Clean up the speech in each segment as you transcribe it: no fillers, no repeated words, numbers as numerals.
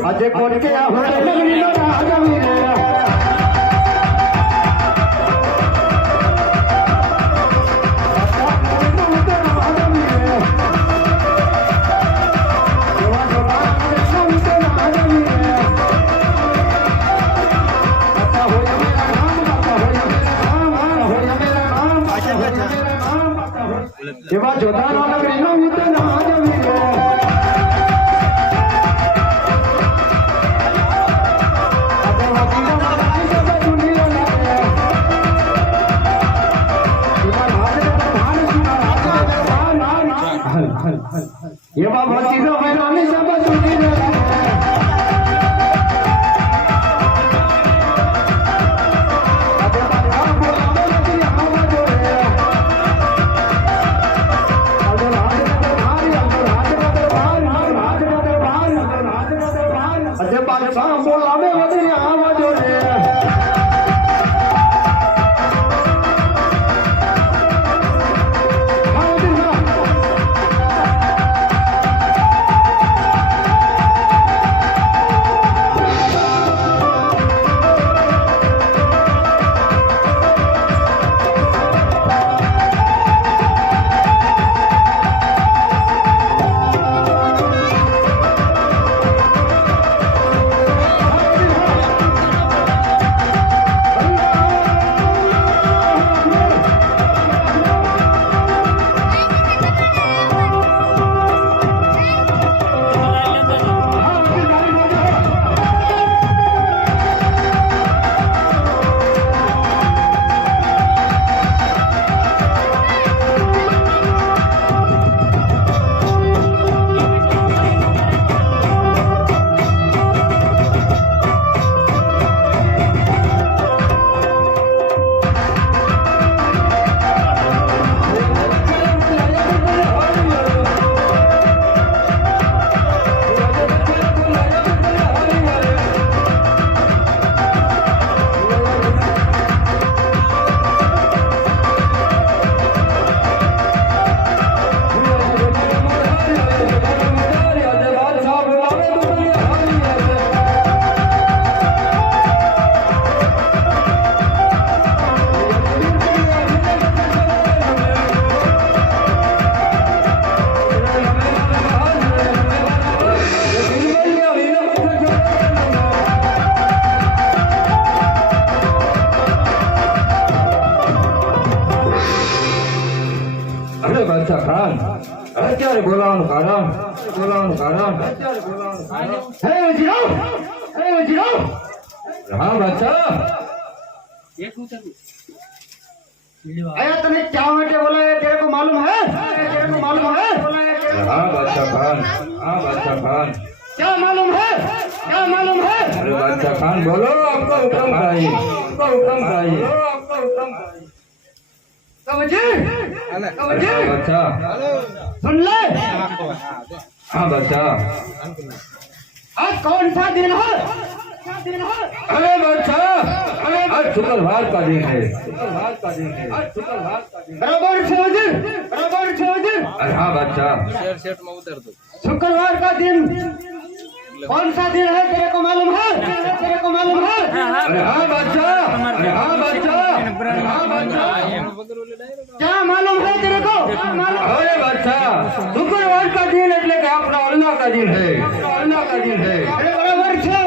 આજે કોણ કે હોય લગડીનો રાજ વીરે એવા જોધાનો નગરીનો ઉતન આવી ગયો એવા ભતીનો વૈરાની સબ સુની રે ખાન અત્યારે બોલાવાનું કારણ હે વજીરો હા બાદશાહ आया तने क्या बेटे बोला है तेरे को मालूम है हाँ बादशाह खान क्या मालूम है अरे बादशाह खान बोलो आपका हुक्म चाहिए बादशाह सुन ले हाँ बादशाह आज कौन सा दिन है अरे बादशाह आज शुक्रवार का दिन है बराबर से वजीर अरे हाँ बादशाह शुक्रवार का दिन कौन सा दिन है तेरे को मालूम है अरे हाँ बादशाह क्या मालूम है तेरे को अरे बादशाह शुक्रवार का दिन એટલે કે આપણા અલ્લાહ का दिन है अरे बराबर છે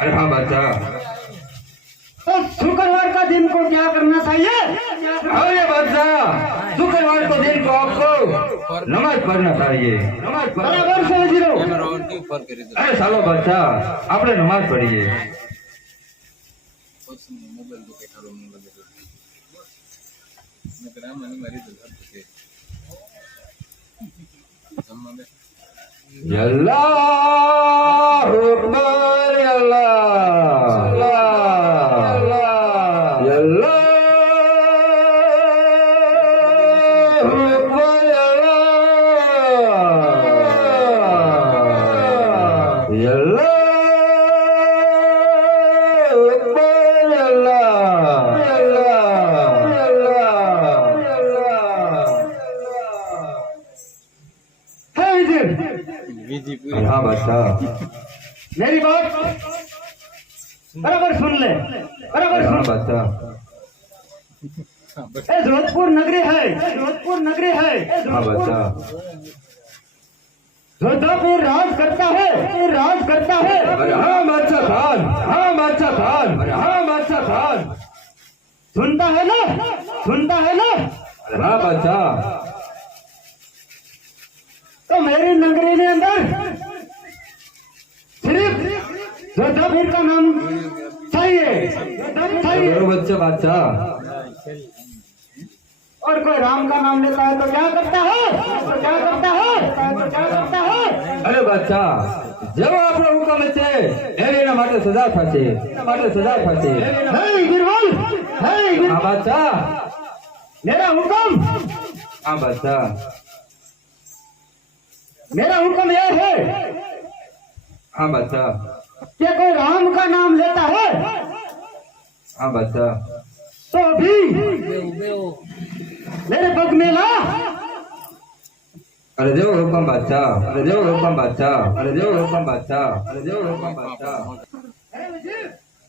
अरे हाँ बादशाह तो शुक्रवार का दिन को क्या करना चाहिए अरे बादशाह शुक्रवार को दिन को आपको नमाज पढ़ना चाहिए बराबर से वजीरो अरे सालो बादशाह आपने नमाज पढ़िए अल्लाह अकबर हाँ बादशाह मेरी बात बराबर सुन ले, बराबर हाँ सुन। बादशाह ये जोधपुर नगरी है, जोधपुर नगरी है। हाँ बादशाह जोधपुर राज करता है, राज करता है। अरे हाँ बादशाह खान, हाँ बादशाह खान, अरे हाँ बादशाह खान। सुनता है ना, सुनता है ना। अरे हाँ बादशाह तो मेरी नगरी के अंदर सिर्फ जोधपुर का नाम चाहिए, चाहिए। बरोबर છે बादशाह और कोई राम का नाम लेता है तो क्या करता है, तो क्या करता है, तो क्या करता है। अरे बादशाह જેવો આપણો હુકમ છે એના માટે સજા થશે, એના માટે સજા થશે। हे गिरवाल, हे हाँ बादशाह, मेरा हुक्म, हाँ बादशाह, मेरा हुक्म यह है हाँ बादशाह, कि कोई राम का नाम लेता है हाँ बादशाह। तो अभी मेरे पग में ला। अरे देव हुकम बादशाह, अरे देव हुकम बादशाह, अरे देव हुकम बादशाह, अरे देव हुकम बादशाह।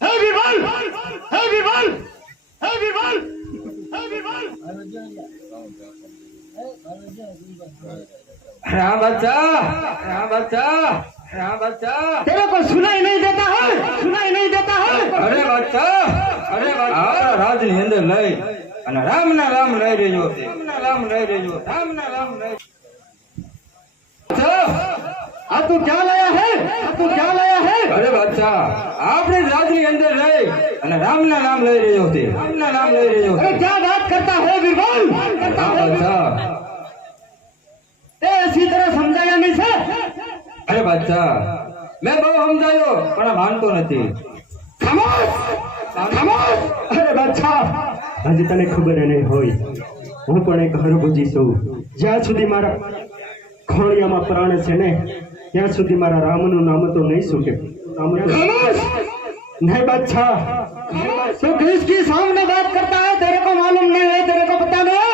हे गिरवाल, हे गिरवाल, हे गिरवाल, हे गिरवाल। हाँ बादशाह, हाँ बादशाह, हाँ बादशाह। तेरे को सुनाई नहीं देता है, सुनाई नहीं देता है। अरे बादशाह, अरे बादशाह राज ની અંદર લઈ અને રામ ના રામ લઈ રહ્યો છે, રામ ના રામ લઈ રહ્યો, રામ ના રામ લઈ। आ तू क्या लाया है, तू क्या लाया है। अरे बादशाह आपने राज ની અંદર લઈ અને રામ ના નામ લઈ રહ્યો છે, રામ ના નામ લઈ રહ્યો છે। अरे क्या बात करता है गिरवाल, करता हाँ है। बादशाह, ते इसी तरह समझाया नहीं से। अरे बादशाह मैं બહુ સમજાયો પણ આ માનતો નથી। खामोश, खामोश। अरे बादशाह हજી તને ખબર નહીં હોય હું પણ એક હરભુજી છું। જ્યાં સુધી મારા ખોળિયામાં પ્રાણ છે ને ત્યાં સુધી મારા રામનું નામ તો નહીં છૂટે, નામ તો नहीं बादशाह। तो किसके सामने बात करता है, तेरे को मालूम नहीं है, तेरे को पता नहीं।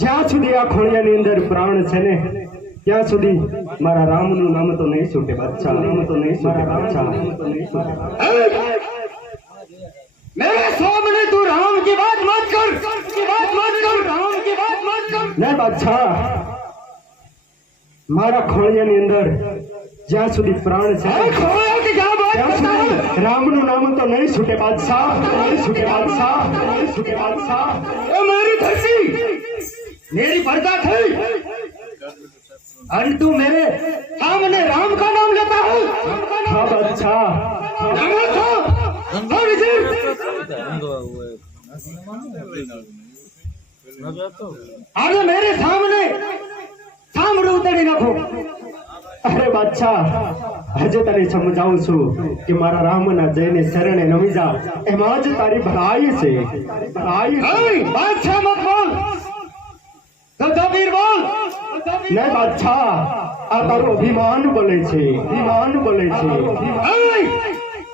જ્યાં સુધી આ ખોળિયાની અંદર પ્રાણ છે ને ત્યાં સુધી મારા રામનું નામ તો નહીં છૂટે બાદશાહ, નામ તો નહીં છૂટે બાદશાહ, નામ તો નહીં છૂટે। मेरे सामने तू राम की बात मत कर, की बात मत कर, राम की बात मत कर। नहीं बादशाह મારા ખોળિયાની અંદર જ્યાં સુધી પ્રાણ છે ત્યાં સુધી રામનું નામ તો નહીં છૂટે બાદશાહ, નહીં છૂટે બાદશાહ, નહીં છૂટે બાદશાહ। એ મારી ધરતી मेरी प्रजा थी और तू मेरे सामने राम का नाम लेता है। हाँ बादशाह, आज मेरे सामने सामने उतरी रखो। अरे बादशाह हजे तने समझाऊं છું કે મારા રામના જયને શરણે નમી જા એમાં જ તારી ભલાઈ છે, ભલાઈ છે। બાદશાહ મત બોલ, બોલ। नहीं बादशाह आ तारो अभिमान बोले छे, अभिमान बोले छे।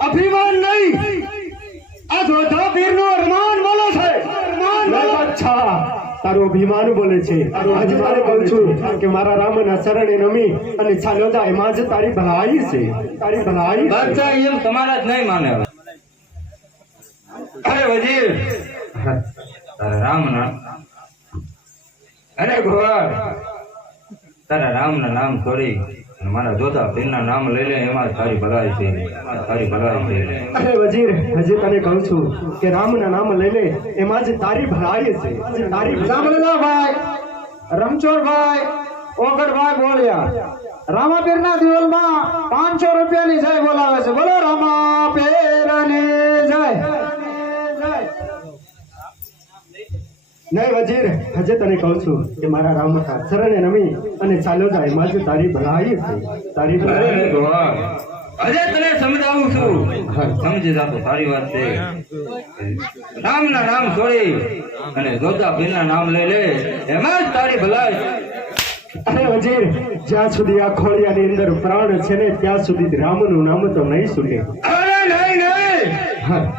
अभिमान नहीं आ जोधावीर नो अरमान बोले छे, अरमान। नहीं बादशाह तारो अभिमान बोले छे। आज तारे कहूं છું કે મારા રામના શરણે નમી અને ચાલ્યો જા એમાં જ તારી ભલાઈ છે, તારી ભલાઈ। बादशाह એમ તમારા જ નહીં માને। अरे वजीर તારા રામ ના, अरे घोड़ा तारा राम ना नाम छोड़ी मारा जोधा पीर ना नाम ले ले एमा तारी भलाई छे, एमा तारी भलाई छे। अरे वजीर हजे तने कहूं છું કે રામ ના નામ લઈ લે એમાં જ તારી ભલાઈ છે, તારી। સાંભળો ભાઈ રમચોર ભાઈ ઓગડ ભાઈ બોલ્યા રામાપીર ના દિવાલ માં 500 રૂપિયા ની જય બોલાવે છે। બોલો રામાપીર ની જય। नहीं वजीर हजे तने कहूं છું કે મારા રામના શરણે નમી અને ચાલ્યો જાય એમાં જ તારી ભલાઈ છે, તારી ભલાઈ। अरे घोड़ा अजय तने समझाऊं છું समझी जा तो तारी बात छे। राम ना नाम छोड़ी અને જોધા પીર ના નામ લઈ લે એમાં જ તારી ભલાઈ। अरे वजीर જ્યાં સુધી આ ખોળિયાની અંદર પ્રાણ છે ને ત્યાં સુધી રામનું નામ તો નહીં છૂટે। अरे नहीं नहीं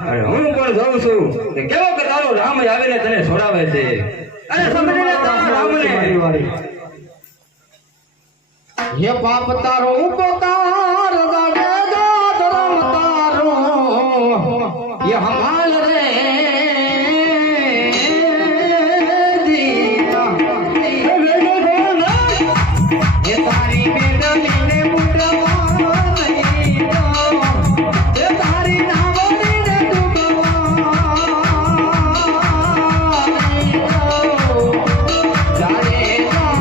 अरे હું પણ જોઉં છું કે કેવો કે તારો રામ આવીને તને છોડાવે છે। અરે સમજીને તારા રામને વારી વારી ये पाप तारो उपकार दादे दादरम तारो ये हमाल रे दिया ये तारी बेदली ने मुटवा नहीं दो ये तारी नावली ने डूबवा नहीं दो जाने जाने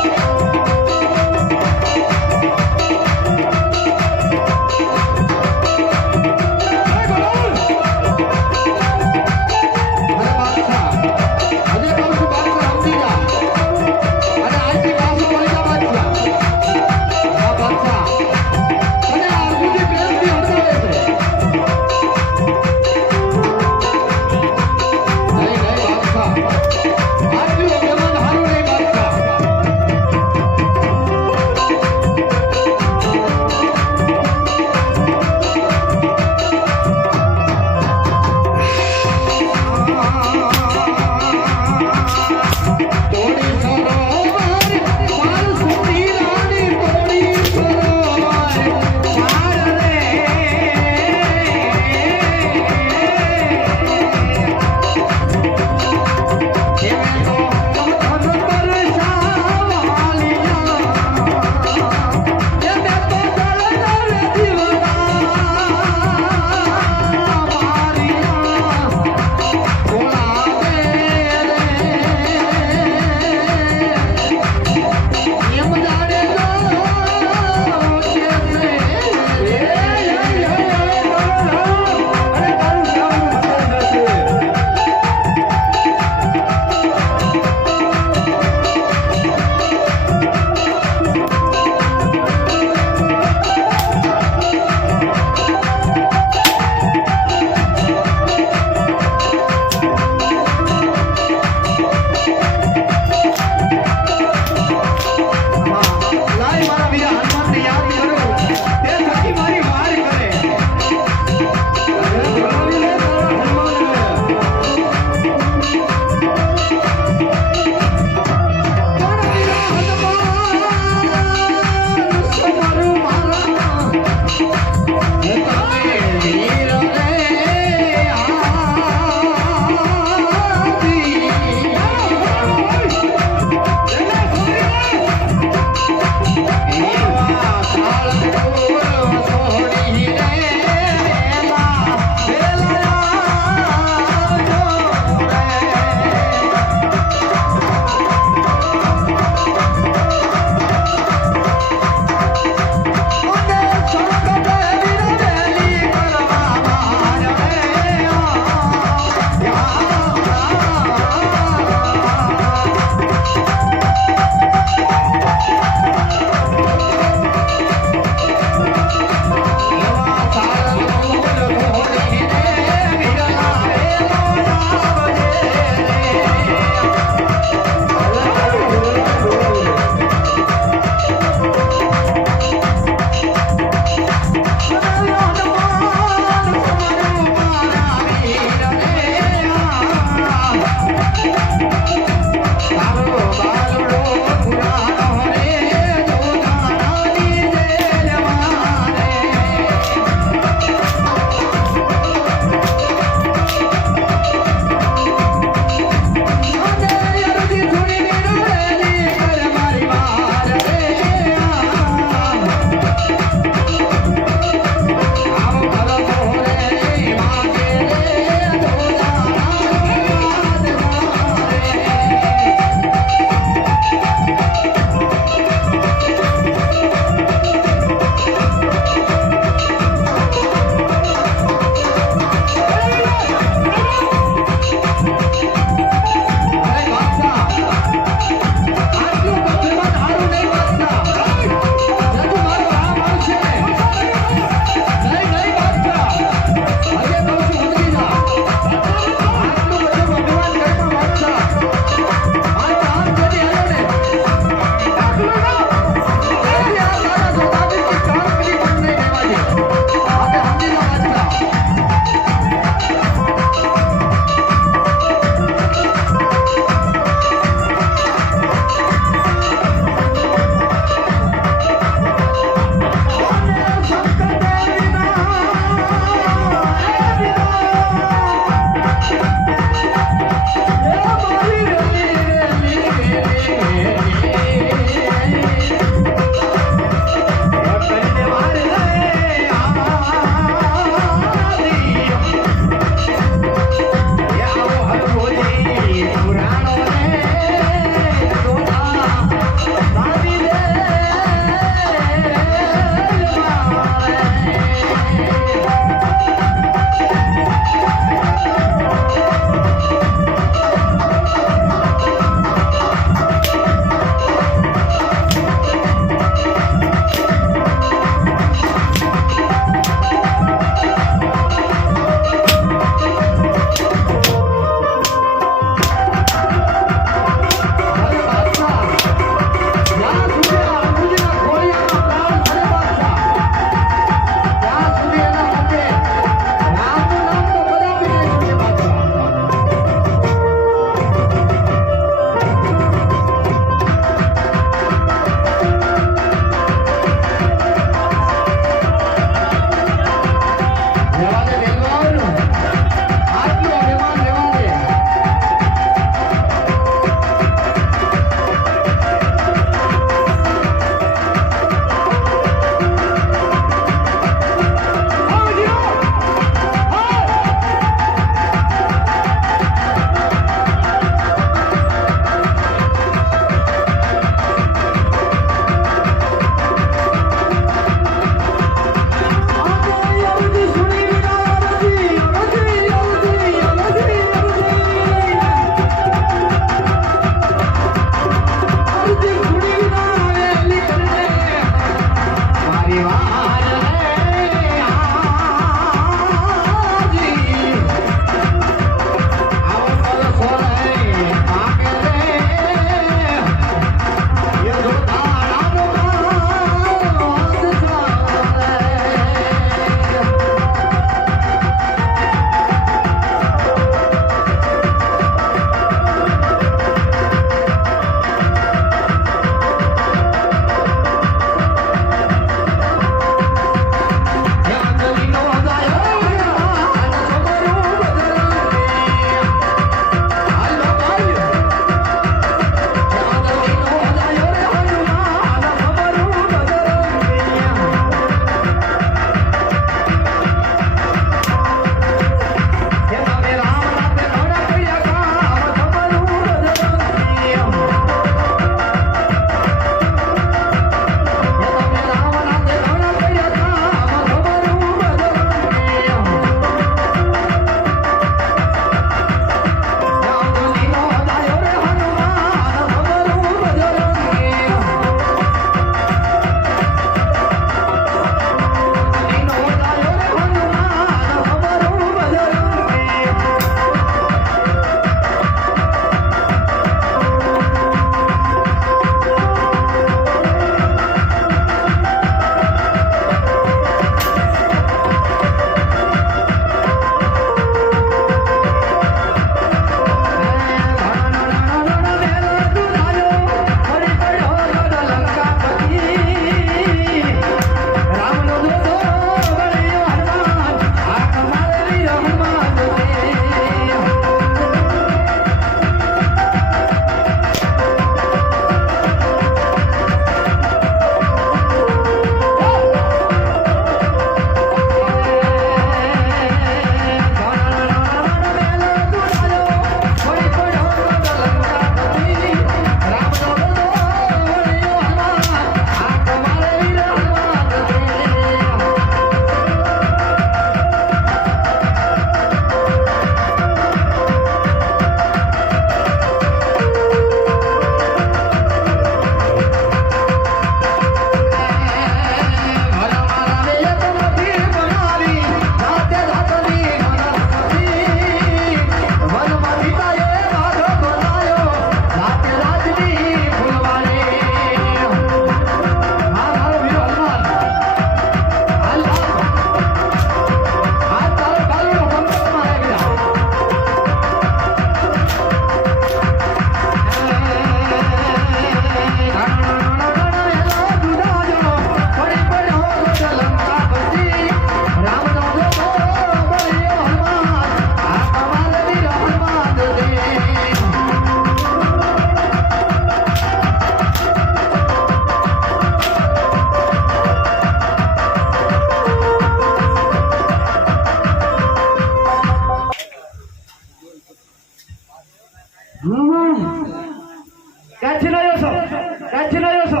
રહ્યો છો?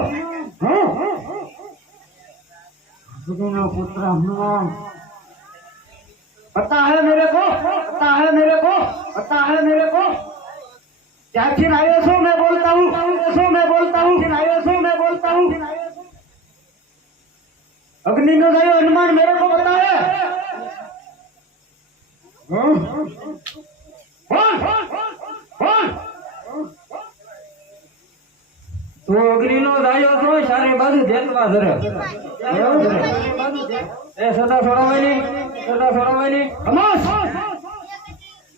નો પુત્ર હનુમાન पता है मेरे को, पता है मेरे को, पता है मेरे को। क्या फिर आयो सो मैं बोलता हूँ, मैं बोलता हूँ, फिर आयो सो मैं बोलता हूँ। अग्नि में गयो हनुमान मेरे को पता है। कौन તો અગ્નિનો દાયો તો સારી બાજુ ધ્યાનમાં ધરે એ સદા છોડાવાય નહીં, સદા છોડાવાય નહીં. हमास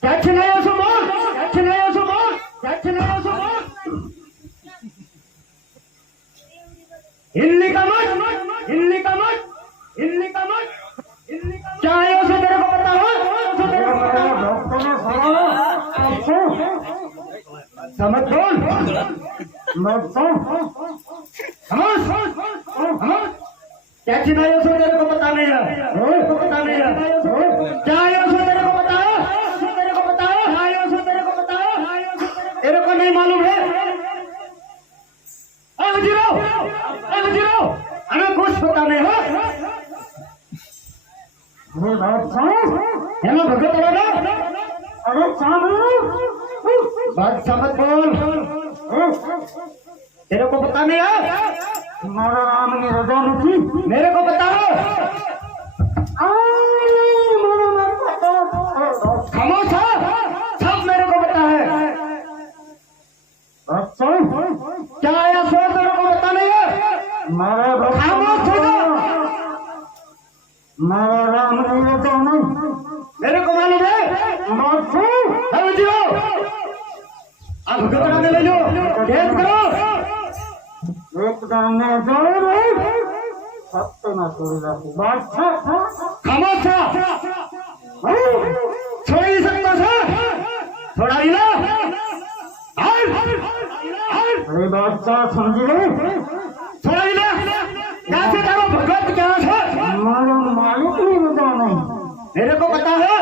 क्या छिनायो सो बोल, क्या छिनायो सो बोल, क्या छिनायो सो बोल। हिलने का मत, हिलने का मत, हिलने का मत, हिलने का मत। क्या आयो सो तेरे को पता हो, तेरे को पता हो। समझ बोल हमास क्या छिनायो सो तेरे को पता नहीं है, पता नहीं है। क्या आयो सो तेरे को पता है, तेरे को पता है। आयो सो तेरे को पता है, तेरे को नहीं मालूम है। हजीरो हमें कुछ पता नहीं है। हेलो भगत वाला, अरे बात समझ बोल। तेरे को पता नहीं है मारा राम की रजा नहीं, मेरे को पता है। खामोश है, सब मेरे को पता है। अच्छा क्या आया सो तेरे को पता नहीं है। खामोश हो जा, मारा राम की रजा नहीं, मेरे को मालूम है। आप भगत ले लो, भेद करो। खामोश छोड़ ही सकता था, थोड़ा ही ना। अरे बादशाह समझी लो, थोड़ा ही ना। क्या से तारो भगत क्या है मालूम नहीं बता नहीं, मेरे को पता है।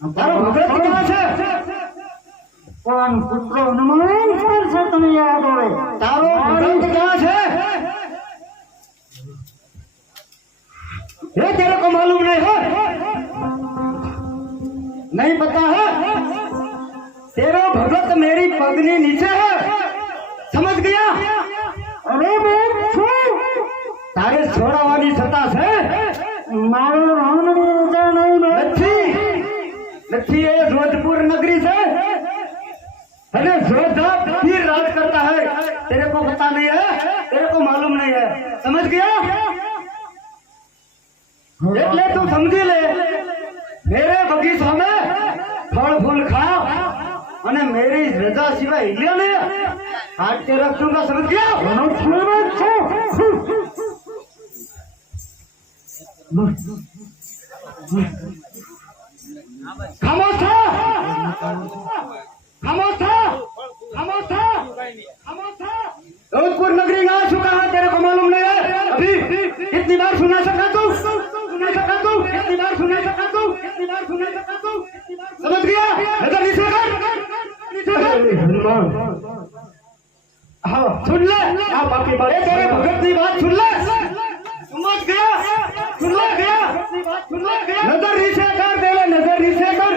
तारो भगत क्या है कौन पुत्र हनुमान से तुम्हें याद हो तारो भगत क्या है ये तेरे को मालूम नहीं है, नहीं पता है। तेरा भगत मेरी पगनी नीचे है, समझ गया। अरे तारे छोड़ावानी सत्ता से मारो राम नहीं लच्छी ये जोधपुर नगरी से अरे जोधा फिर राज करता है। तेरे को पता नहीं है, तेरे को मालूम नहीं है, समझ गया। એટલે તું સમજી લે मेरे बगीचा में फल फूल खा અને मेरी रजा सिवाय हिलिया ने हाथ के रख दूंगा, समझ गया। खामोश था, खामोश था, खामोश था, खामोश था। जोधपुर नगरी आ चुका है, तेरे को मालूम नहीं है। अभी कितनी बार सुना सका तू, सुना सका तू, कितनी बार सुना सका तू, कितनी बार सुना सका तू, समझ गया। नजर नीचे कर, हनुमान हाँ सुन ले, आप आपकी बात तेरे भगत की बात सुन ले, समझ गया, सुन ले गया, नजर नीचे कर, दे ले नजर नीचे कर,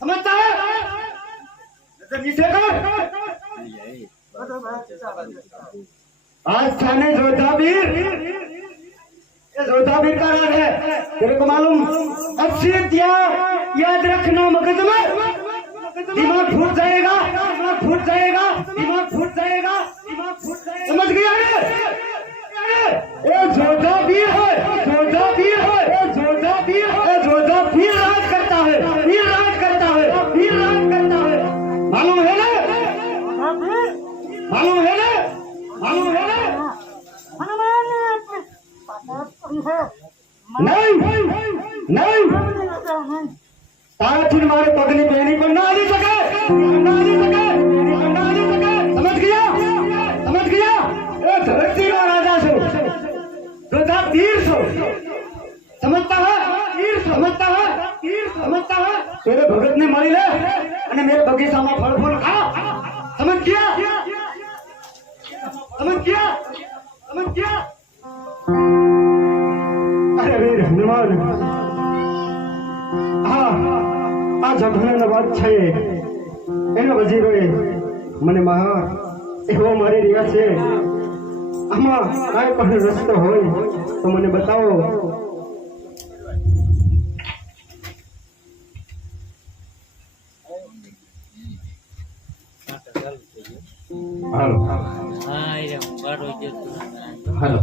समझता है। नजर नीचे कर। आज थाने जोधावीर, ये जोधावीर का राज है, तेरे को मालूम। अच्छी याद रखना, मगज में दिमाग फूट जाएगा, दिमाग फूट जाएगा, दिमाग फूट जाएगा, दिमाग फूट जाएगा, समझ गया। ये जोधावीर है, जोधावीर है, जोधावीर है, जोधावीर राज करता है, वीर राज करता है, वीर राज करता है। मालूम है ना, मालूम है ना, मालूम है ना। नहीं नहीं तारा मारे पगली बेनी पर ना आने सके, ना आने सके, ना आने सके, समझ गया, समझ गया। ये धरती का राजा सो जोधा वीर सो, समझता है, वीर समझता है, वीर समझता है। तेरे भगत ने मारी ले અને मेरे बगीचा में फल फूल खा, समझ गया अरे वीर हनुमान આ જઘન્યનો વાત છે એનો વજીરોએ મને મહા એવો મારી રહ્યા છે આમાં કાંઈ પણ રસ્તો હોય તો મને બતાવો હાલો હાલો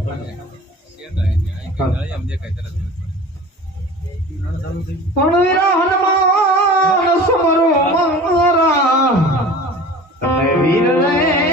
પણ વીરા હનુમાન સમરો મારા તમે વીર રે